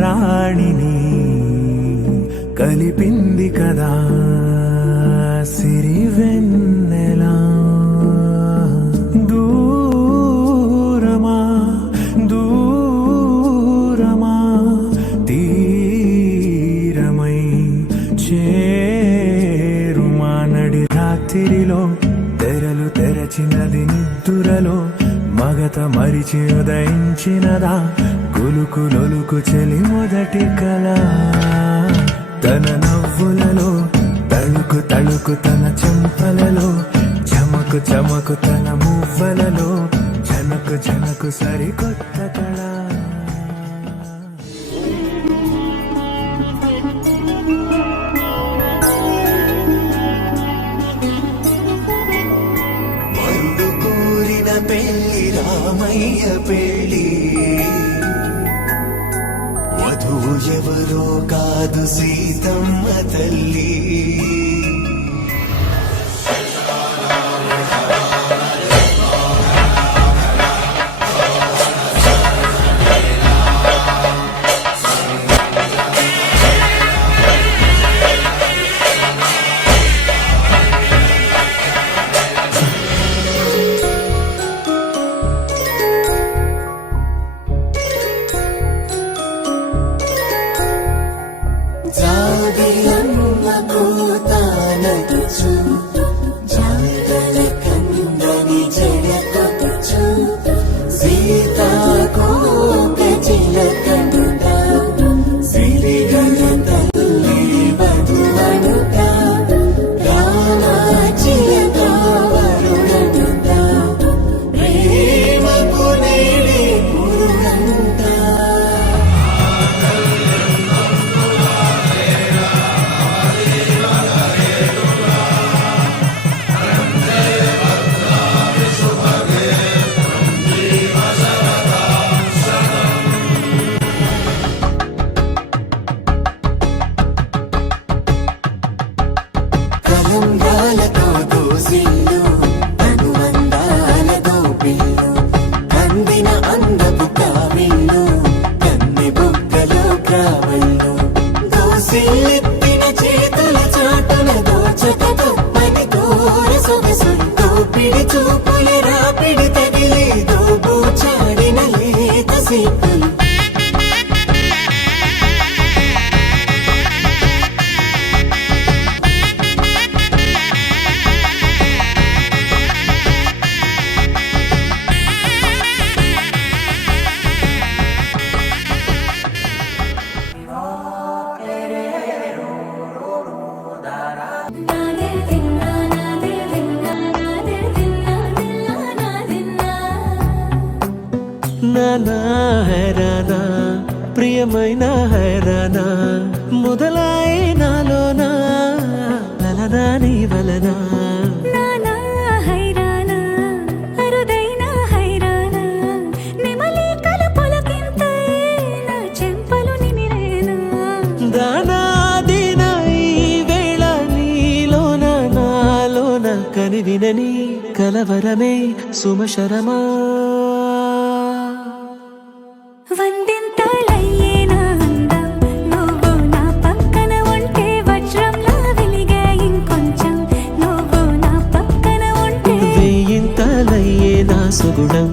రాణిని కలిపింది కదా సిరివెన్నెలా. దూరమా దూరమా తీరమై చేరుమా నడి రాత్రిలో తెరలు తెరచినది నిద్దురలో మగత మరిచి ఉదయించినదా కులుకులొలుకు చెలి మొదటి కళ. తన నవ్వులలో తళుకు తళుకు తన చెంపలలో చమకు చమకు తన మువ్వలలో జనకు జనకు సరికొత్త కళ. పెళ్లి రామయ్య పెళ్లి వధువు ఎవరో కాదు సీతమ్మ తల్లి. నానా హైరానా ప్రియమైన హైరానా మొదలాయి నాలోనా లలనా నీ వలనా. నానా హైరానా అరుదైన హైరానా నిమలి కలుపులకింతై నా చెంపలు నిమిరేనా. దానాదిన ఈ వేళ నీలోన నాలోన కనివినని కలవరమే సుమశరమా. వందింతలయ్యేనా అందం నువ్వు నా పక్కన ఉంటే వజ్రంలా వెలిగే ఇంకొంచెం నువ్వు నా పక్కన ఉంటే వేయింతలయ్యేనా సుగుణం